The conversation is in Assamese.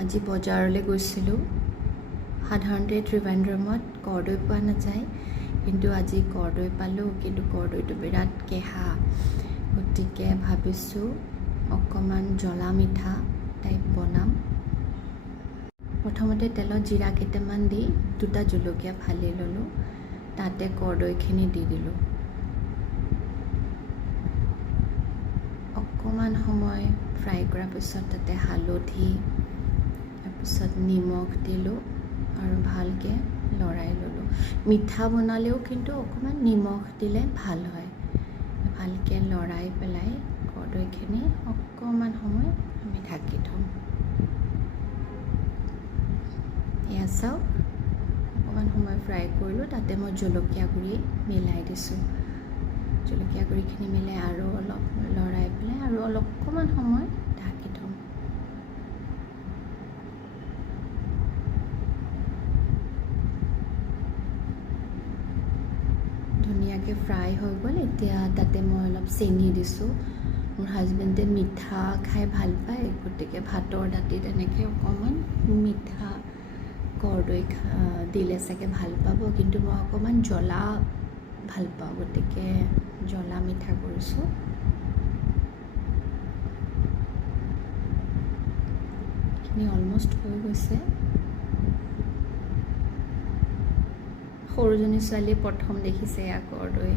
আজি বজাৰলৈ গৈছিলোঁ। সাধাৰণতে ত্ৰিভেন্দ্ৰমত কৰ্দৈ পোৱা নাযায়, কিন্তু আজি কৰ্দৈ পালোঁ। কিন্তু কৰ্দৈটো বিৰাট কেঁহা, গতিকে ভাবিছোঁ অকণমান জ্বলা মিঠা টাইপ বনাম। প্ৰথমতে তেলত জিৰা কেইটামান দি 2টা জলকীয়া ফালি ল'লোঁ, তাতে কৰ্দৈখিনি দি দিলোঁ। অকণমান সময় ফ্ৰাই কৰাৰ পিছত তাতে হালধি, তাৰপিছত নিমখ দিলোঁ আৰু ভালকৈ লৰাই ল'লোঁ। মিঠা বনালেও কিন্তু অকণমান নিমখ দিলে ভাল হয়। ভালকৈ লৰাই পেলাই কৰ্দৈখিনি অকণমান সময় আমি ঢাকি থ'ম। এয়া চাওক, অকণমান সময় ফ্ৰাই কৰিলোঁ, তাতে মই জলকীয়া গুড়ি মিলাই দিছোঁ। জলকীয়া গুড়িখিনি মিলাই আৰু অলপ লৰাই পেলাই আৰু অকণমান সময় ঢাকি থ'ম। ধুনীয়াকৈ ফ্ৰাই হৈ গ'ল। এতিয়া তাতে মই অলপ চেনি দিছোঁ। মোৰ হাজবেণ্ডে মিঠা খাই ভাল পায়, গতিকে ভাতৰ দাঁতিত এনেকৈ অকণমান মিঠা কৰ্দৈ দিলে চাগে ভাল পাব, কিন্তু মই অকণমান জ্বলা ভাল পাওঁ, গতিকে জ্বলা মিঠা কৰিছোঁ। এইখিনি অলমষ্ট হৈ গৈছে। সৰুজনী ছোৱালীয়ে প্ৰথম দেখিছে এয়া কৰ্দৈ।